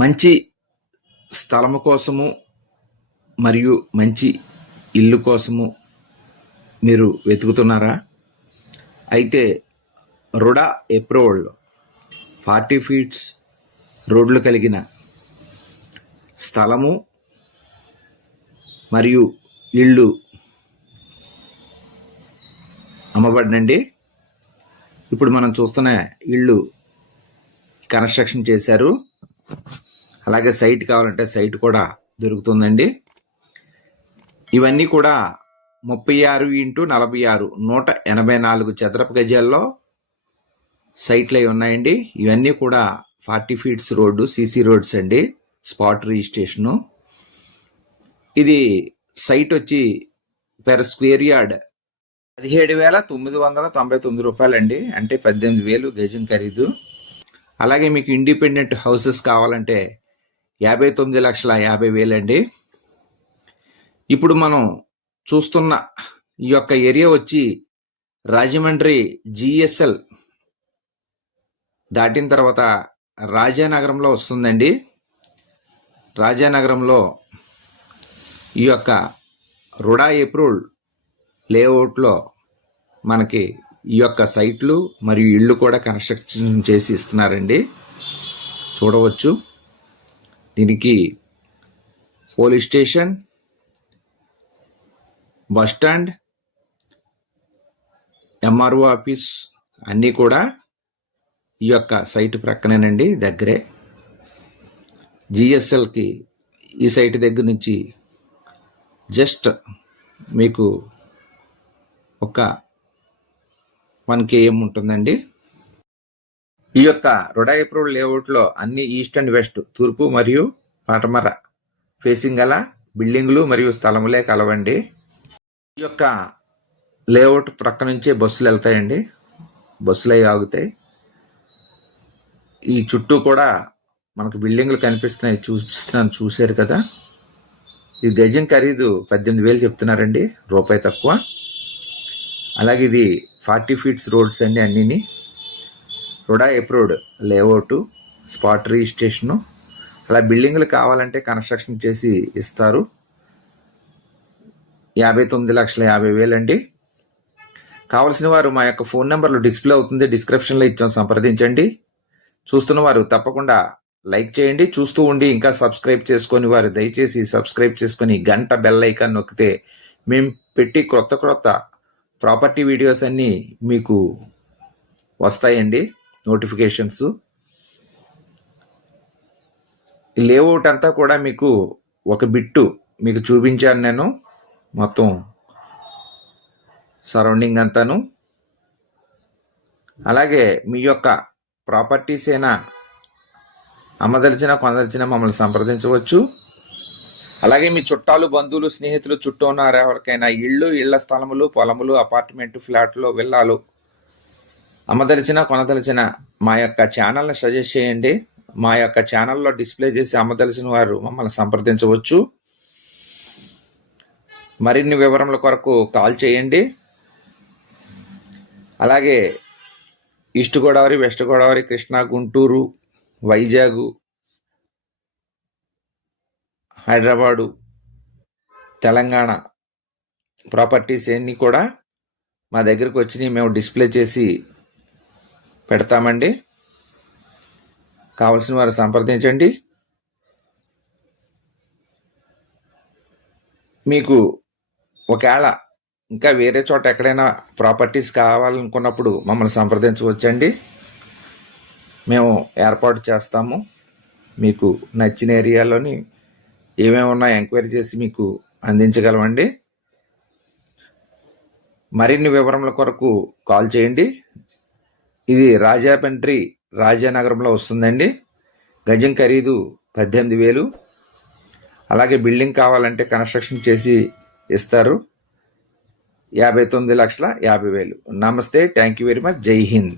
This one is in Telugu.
మంచి స్థలము కోసము మరియు మంచి ఇల్లు కోసము మీరు వెతుకుతున్నారా? అయితే రుడా అప్రూవ్డ్ 40 ఫీట్స్ రోడ్లు కలిగిన స్థలము మరియు ఇళ్ళు అమ్మబడినండి. ఇప్పుడు మనం చూస్తున్న ఇళ్ళు కన్స్ట్రక్షన్ చేశారు. అలాగే సైట్ కావాలంటే సైట్ కూడా దొరుకుతుందండి. ఇవన్నీ కూడా 36x46 184 చదరపు గజాల్లో సైట్లు అయి ఉన్నాయండి. ఇవన్నీ కూడా 40 ఫీట్స్ రోడ్డు, సీసీ రోడ్స్ అండి, స్పాట్ రిజిస్ట్రేషను. ఇది సైట్ వచ్చి పెర్ స్క్వేర్ యార్డ్ 17,999 రూపాయలండి, అంటే 18,000 గజం ఖరీదు. అలాగే మీకు ఇండిపెండెంట్ హౌసెస్ కావాలంటే 59,50,000 అండి. ఇప్పుడు మనం చూస్తున్న ఈ యొక్క ఏరియా వచ్చి రాజమండ్రి జిఎస్ఎల్ దాటిన తర్వాత రాజానగరంలో వస్తుందండి. రాజానగరంలో ఈ యొక్క రుడా అప్రూవ్డ్ లేఅవుట్లో మనకి ఈ యొక్క సైట్లు మరియు ఇళ్ళు కూడా కన్స్ట్రక్షన్ చేసి ఇస్తున్నారండి. చూడవచ్చు. దీనికి police station, bus stand, MRO office అన్నీ కూడా ఈ యొక్క సైట్ ప్రక్కనేనండి, దగ్గరే. జిఎస్ఎల్కి ఈ సైట్ దగ్గర నుంచి జస్ట్ మీకు ఒక 1 km ఉంటుందండి. ఈ యొక్క రుడా అప్రూవ్డ్ లేఅవుట్లో అన్ని ఈస్ట్ అండ్ వెస్ట్, తూర్పు మరియు పడమర ఫేసింగ్ గల బిల్డింగులు మరియు స్థలములే కలవండి. ఈ యొక్క లేఅవుట్ ప్రక్క నుంచే బస్సులు వెళ్తాయండి, బస్సులు అవి ఆగుతాయి. ఈ చుట్టూ కూడా మనకు బిల్డింగ్లు కనిపిస్తున్నాయి, చూశారు కదా. ఈ గజం ఖరీదు 18,000 చెప్తున్నారండి, రూపాయి తక్కువ. అలాగే ఇది 40 ఫీట్స్ రోడ్స్ అండి, అన్నీని RUDA approved layout, spot registration. అలా బిల్డింగ్లు కావాలంటే కన్స్ట్రక్షన్ చేసి ఇస్తారు. 59,50,000 అండి. కావలసిన వారు మా యొక్క ఫోన్ నెంబర్లు డిస్ప్లే అవుతుంది, డిస్క్రిప్షన్లో ఇచ్చాం, సంప్రదించండి. చూస్తున్న వారు తప్పకుండా లైక్ చేయండి. చూస్తూ ఉండి ఇంకా సబ్స్క్రైబ్ చేసుకొని వారు దయచేసి సబ్స్క్రైబ్ చేసుకొని గంట బెల్ ఐకాన్ నొక్కితే మేము పెట్టి క్రొత్త ప్రాపర్టీ వీడియోస్ అన్నీ మీకు వస్తాయండి, నోటిఫికేషన్స్. ఈ లేఅవుట్ అంతా కూడా మీకు ఒక బిట్టు మీకు చూపించాను నేను, మొత్తం సరౌండింగ్ అంతాను. అలాగే మీ యొక్క ప్రాపర్టీస్ అయినా అమ్మదలిచిన కొనదలిచిన మమ్మల్ని సంప్రదించవచ్చు. అలాగే మీ చుట్టాలు, బంధువులు, స్నేహితులు చుట్టూ ఉన్నారు ఎవరికైనా ఇళ్ళు, ఇళ్ల స్థలములు, పొలములు, అపార్ట్మెంట్, ఫ్లాట్లు, విల్లాలు అమ్మదలిచిన కొనదలిచిన మా యొక్క ఛానల్ని సజెస్ట్ చేయండి. మా యొక్క ఛానల్లో డిస్ప్లే చేసి అమ్మదలిచిన వారు మమ్మల్ని సంప్రదించవచ్చు. మరిన్ని వివరముల కొరకు కాల్ చేయండి. అలాగే east Godavari, west Godavari, Krishna, Guntur, Vizag, Hyderabad, Telangana properties అన్నీ కూడా మా దగ్గరకు వచ్చినాయి, మేము డిస్ప్లే చేసి పెడతామండి. కావలసిన వారు సంప్రదించండి. మీకు ఒకవేళ ఇంకా వేరే చోట ఎక్కడైనా ప్రాపర్టీస్ కావాలనుకున్నప్పుడు మమ్మల్ని సంప్రదించవచ్చండి, మేము ఏర్పాటు చేస్తాము. మీకు నచ్చిన ఏరియాలోని ఏమేమి ఉన్నాయో ఎంక్వైరీ చేసి మీకు అందించగలమండి. మరిన్ని వివరముల కొరకు కాల్ చేయండి. ఇది రాజమండ్రి రాజానగరంలో వస్తుందండి. గజం ఖరీదు 18,000. అలాగే బిల్డింగ్ కావాలంటే కన్స్ట్రక్షన్ చేసి ఇస్తారు, 59,50,000. నమస్తే, థ్యాంక్ యూ వెరీ మచ్. జై హింద్.